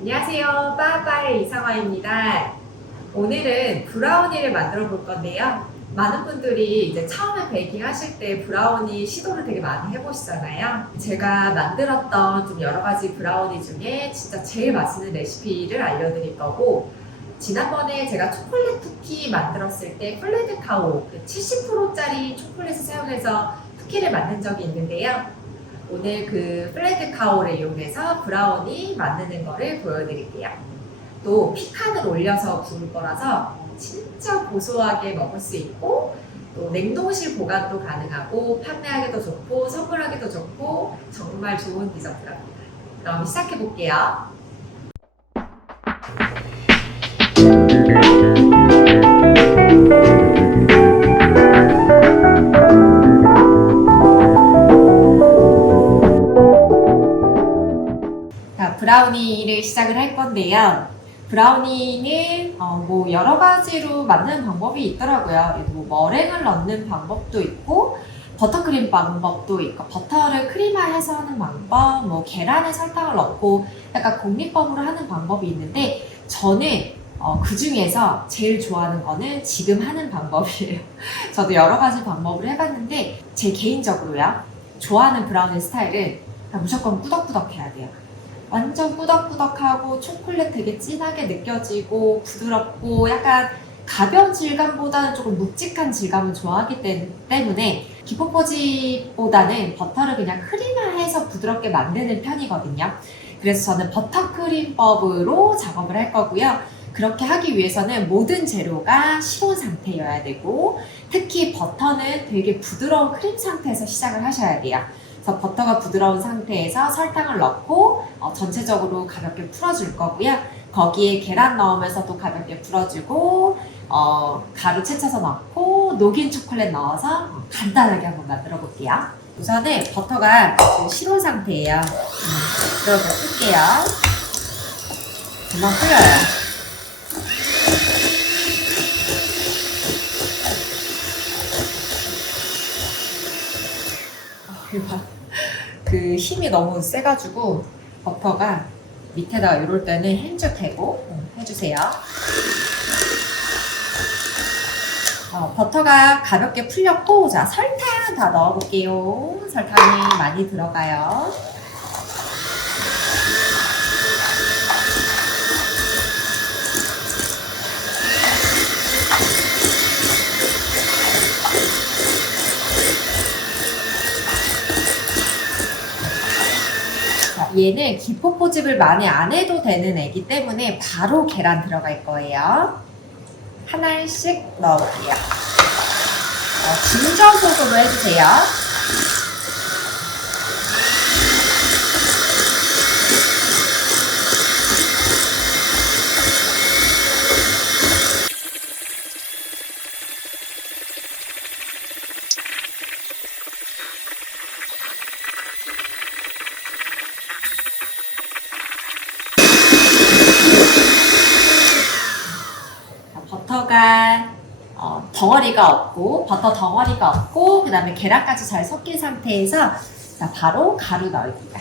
안녕하세요. 빠빠의 이상화입니다. 오늘은 브라우니를 만들어 볼 건데요. 많은 분들이 이제 처음에 베이킹 하실 때 브라우니 시도를 되게 많이 해보시잖아요. 제가 만들었던 좀 여러 가지 브라우니 중에 진짜 제일 맛있는 레시피를 알려드릴 거고, 지난번에 제가 초콜릿 쿠키 만들었을 때 플레드 카오 70%짜리 초콜릿을 사용해서 쿠키를 만든 적이 있는데요. 오늘 그 플레드 카오를 이용해서 브라우니 만드는 거를 보여드릴게요. 또 피칸을 올려서 구울 거라서 진짜 고소하게 먹을 수 있고, 또 냉동실 보관도 가능하고 판매하기도 좋고 선물하기도 좋고 정말 좋은 디저트랍니다. 그럼 시작해 볼게요. 자, 브라우니를 시작을 할 건데요. 브라우니는 뭐 여러 가지로 만드는 방법이 있더라고요. 뭐 머랭을 넣는 방법도 있고 버터크림 방법도 있고, 버터를 크림화해서 하는 방법, 뭐 계란에 설탕을 넣고 약간 공리법으로 하는 방법이 있는데, 저는 그 중에서 제일 좋아하는 거는 지금 하는 방법이에요. 저도 여러 가지 방법을 해봤는데 제 개인적으로요, 좋아하는 브라우니 스타일은 무조건 꾸덕꾸덕 해야 돼요. 완전 꾸덕꾸덕하고 초콜릿 되게 진하게 느껴지고 부드럽고 약간 가벼운 질감보다는 조금 묵직한 질감을 좋아하기 때문에 기포포집보다는 버터를 그냥 크림화해서 부드럽게 만드는 편이거든요. 그래서 저는 버터크림법으로 작업을 할 거고요. 그렇게 하기 위해서는 모든 재료가 실온 상태여야 되고, 특히 버터는 되게 부드러운 크림 상태에서 시작을 하셔야 돼요. 그래서 버터가 부드러운 상태에서 설탕을 넣고 전체적으로 가볍게 풀어줄 거고요. 거기에 계란 넣으면서 또 가볍게 풀어주고, 가루 채쳐서 넣고 녹인 초콜릿 넣어서 간단하게 한번 만들어 볼게요. 우선은 버터가 지금 실온 상태예요. 그러면 풀게요. 금방 풀려요. 그 힘이 너무 세가지고 버터가 밑에다가 이럴 때는 핸즈 대고 해주세요. 버터가 가볍게 풀렸고, 자, 설탕 다 넣어볼게요. 설탕이 많이 들어가요. 얘는 기포포집을 많이 안 해도 되는 애기 때문에 바로 계란 들어갈 거예요. 하나씩 넣어볼게요. 중저속으로 해주세요. 버터가 덩어리가 없고, 버터 덩어리가 없고, 그 다음에 계란까지 잘 섞인 상태에서 자, 바로 가루 넣을게요.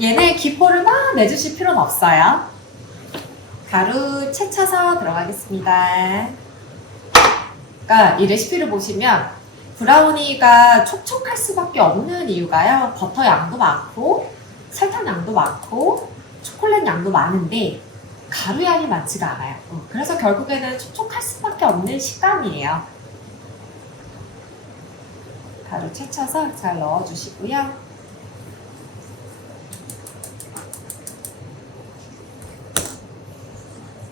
얘는 기포를 막 내주실 필요는 없어요. 가루 채쳐서 들어가겠습니다. 그러니까 이 레시피를 보시면 브라우니가 촉촉할 수밖에 없는 이유가요, 버터 양도 많고 설탕 양도 많고 초콜릿 양도 많은데 가루 양이 많지가 않아요. 그래서 결국에는 촉촉할 수밖에 없는 식감이에요. 가루 채쳐서 잘 넣어주시고요.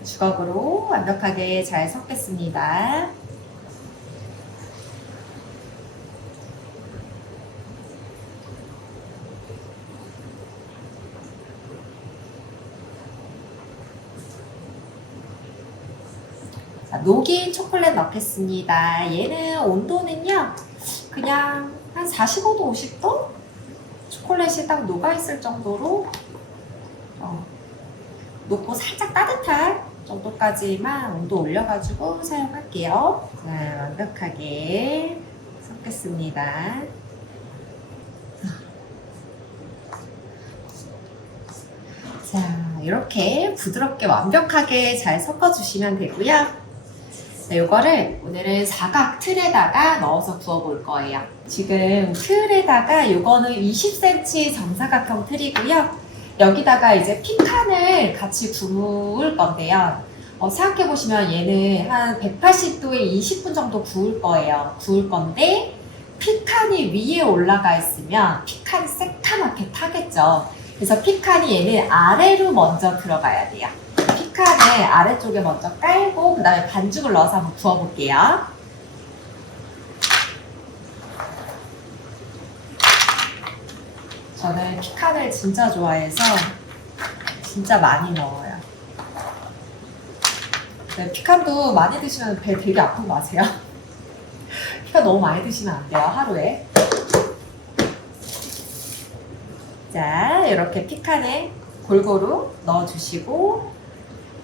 주걱으로 완벽하게 잘 섞겠습니다. 자, 녹인 초콜릿 넣겠습니다. 얘는 온도는요, 그냥 한 45도, 50도? 초콜릿이 딱 녹아있을 정도로 녹고 살짝 따뜻할 정도까지만 온도 올려가지고 사용할게요. 자, 완벽하게 섞겠습니다. 자, 이렇게 부드럽게 완벽하게 잘 섞어주시면 되고요. 이거를 오늘은 사각 틀에다가 넣어서 구워볼 거예요. 지금 틀에다가 이거는 20cm 정사각형 틀이고요. 여기다가 이제 피칸을 같이 구울 건데요. 생각해보시면 얘는 한 180도에 20분 정도 구울 거예요. 구울 건데 피칸이 위에 올라가 있으면 피칸이 새카맣게 타겠죠. 그래서 피칸이 얘는 아래로 먼저 들어가야 돼요. 피칸을 아래쪽에 먼저 깔고 그 다음에 반죽을 넣어서 한번 구워볼게요. 저는 피칸을 진짜 좋아해서 진짜 많이 넣어요. 네, 피칸도 많이 드시면 배 되게 아픈 거 아세요? 피칸 너무 많이 드시면 안 돼요, 하루에. 자, 이렇게 피칸을 골고루 넣어주시고,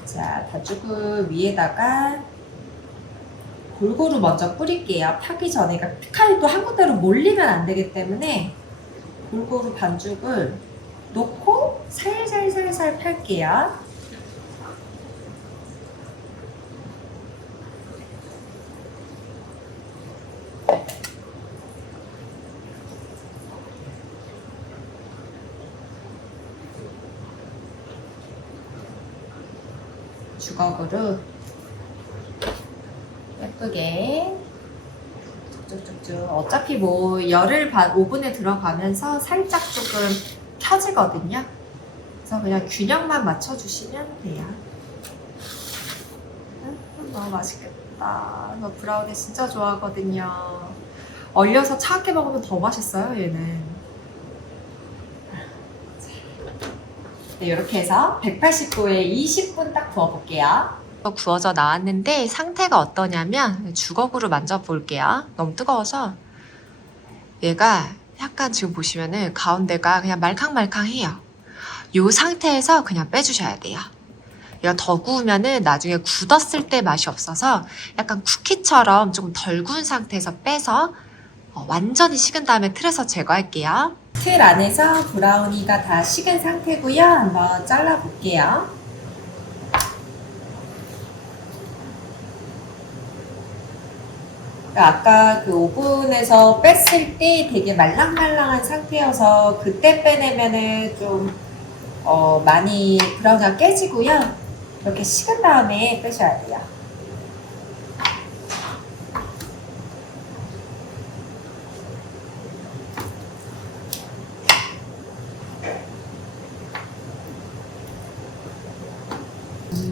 자, 반죽을 위에다가 골고루 먼저 뿌릴게요. 타기 전에. 그러니까 피칸이 또 한 군데로 몰리면 안 되기 때문에 골고루 반죽을 놓고 살살살살 펼게요. 주걱으로 예쁘게 쭉쭉쭉. 어차피 뭐 열을 오븐에 들어가면서 살짝 조금 펴지거든요. 그래서 그냥 균형만 맞춰주시면 돼요. 너무 맛있겠다. 저 브라우니 진짜 좋아하거든요. 얼려서 차갑게 먹으면 더 맛있어요, 얘는. 네, 이렇게 해서 180도에 20분 딱 구워볼게요. 구워져 나왔는데 상태가 어떠냐면 주걱으로 만져볼게요. 너무 뜨거워서 얘가 약간 지금 보시면은 가운데가 그냥 말캉말캉해요. 이 상태에서 그냥 빼주셔야 돼요. 얘가 더 구우면은 나중에 굳었을 때 맛이 없어서 약간 쿠키처럼 조금 덜 구운 상태에서 빼서 완전히 식은 다음에 틀에서 제거할게요. 틀 안에서 브라우니가 다 식은 상태고요. 한번 잘라볼게요. 아까 그 오븐에서 뺐을 때 되게 말랑말랑한 상태여서 그때 빼내면은 좀 많이 브라우니가 깨지고요. 이렇게 식은 다음에 빼셔야 돼요.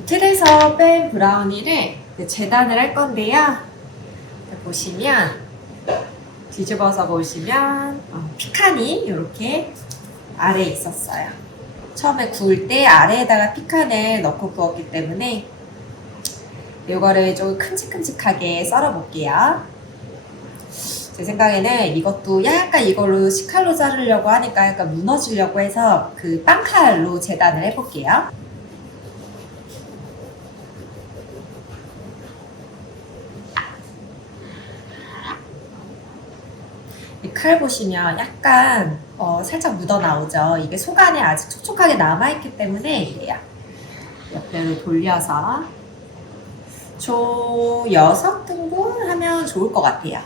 틀에서 뺀 브라우니를 재단을 할 건데요. 보시면 뒤집어서 보시면 피칸이 이렇게 아래에 있었어요. 처음에 구울 때 아래에다가 피칸을 넣고 구웠기 때문에 이거를 좀 큼직큼직하게 썰어 볼게요. 제 생각에는 이것도 약간 이걸로 식칼로 자르려고 하니까 약간 무너지려고 해서 그 빵칼로 재단을 해볼게요. 이 칼 보시면 약간 살짝 묻어 나오죠. 이게 속 안에 아직 촉촉하게 남아있기 때문에 이래요. 옆에를 돌려서 총 6등분 하면 좋을 것 같아요.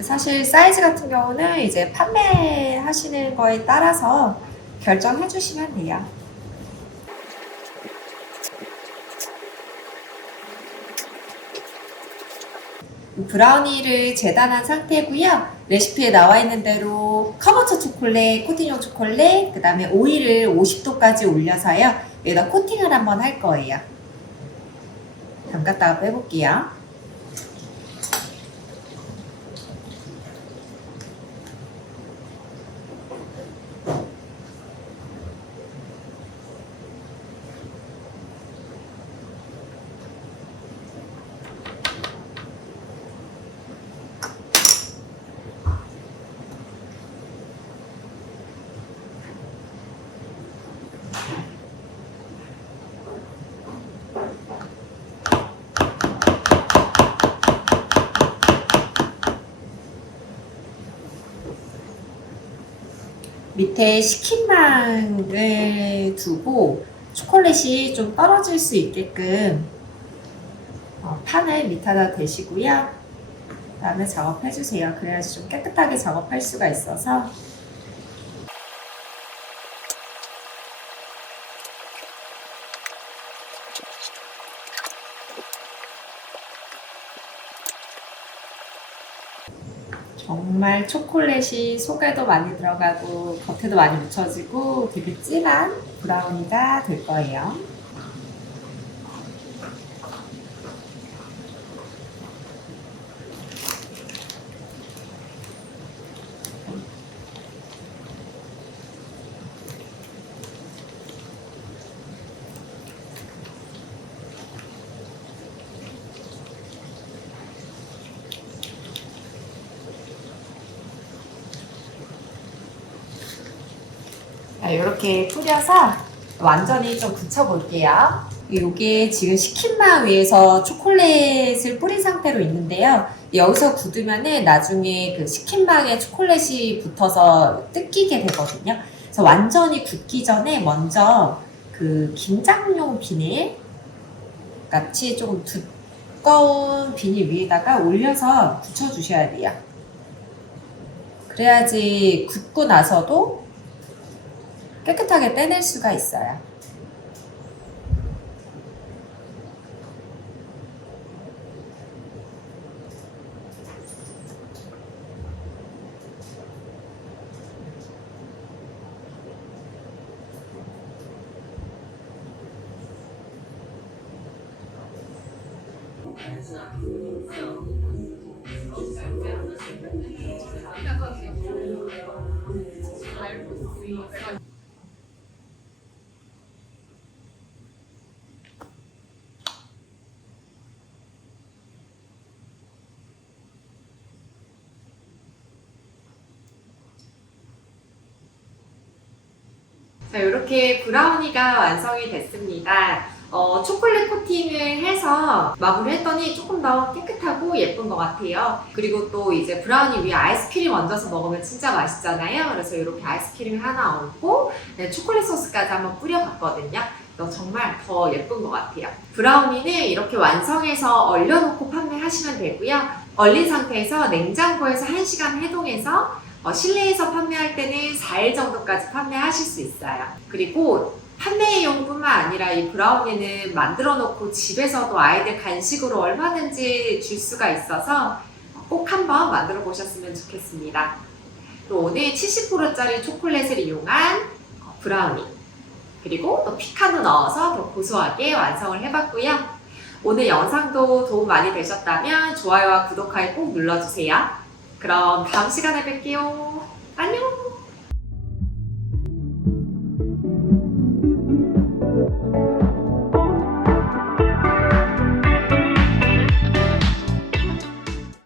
사실 사이즈 같은 경우는 이제 판매하시는 거에 따라서 결정해 주시면 돼요. 브라우니를 재단한 상태고요. 레시피에 나와 있는 대로 커버처 초콜릿, 코팅용 초콜릿, 그 다음에 오일을 50도까지 올려서요. 여기다 코팅을 한번 할 거예요. 담갔다가 빼볼게요. 밑에 식힌망을 두고 초콜릿이 좀 떨어질 수 있게끔 판을 밑에다 대시고요. 그다음에 작업해주세요. 그래야지 좀 깨끗하게 작업할 수가 있어서. 정말 초콜릿이 속에도 많이 들어가고 겉에도 많이 묻혀지고 되게 진한 브라우니가 될 거예요. 이렇게 뿌려서 완전히 좀 굳혀볼게요. 이게 지금 식힌망 위에서 초콜릿을 뿌린 상태로 있는데요. 여기서 굳으면은 나중에 그 식힌망에 초콜릿이 붙어서 뜯기게 되거든요. 그래서 완전히 굳기 전에 먼저 그 김장용 비닐 같이 조금 두꺼운 비닐 위에다가 올려서 붙여주셔야 돼요. 그래야지 굳고 나서도 깨끗하게 떼낼 수가 있어요. 자, 이렇게 브라우니가 완성이 됐습니다. 초콜릿 코팅을 해서 마무리했더니 조금 더 깨끗하고 예쁜 것 같아요. 그리고 또 이제 브라우니 위에 아이스크림 얹어서 먹으면 진짜 맛있잖아요. 그래서 이렇게 아이스크림 하나 얹고 초콜릿 소스까지 한번 뿌려봤거든요. 정말 더 예쁜 것 같아요. 브라우니는 이렇게 완성해서 얼려놓고 판매하시면 되고요. 얼린 상태에서 냉장고에서 1시간 해동해서 실내에서 판매할 때는 4일 정도까지 판매하실 수 있어요. 그리고 판매용뿐만 아니라 이 브라우니는 만들어 놓고 집에서도 아이들 간식으로 얼마든지 줄 수가 있어서 꼭 한번 만들어 보셨으면 좋겠습니다. 또 오늘 70%짜리 초콜릿을 이용한 브라우니, 그리고 또 피칸도 넣어서 더 고소하게 완성을 해봤고요. 오늘 영상도 도움 많이 되셨다면 좋아요와 구독하기 꼭 눌러주세요. 그럼 다음 시간에 뵐게요.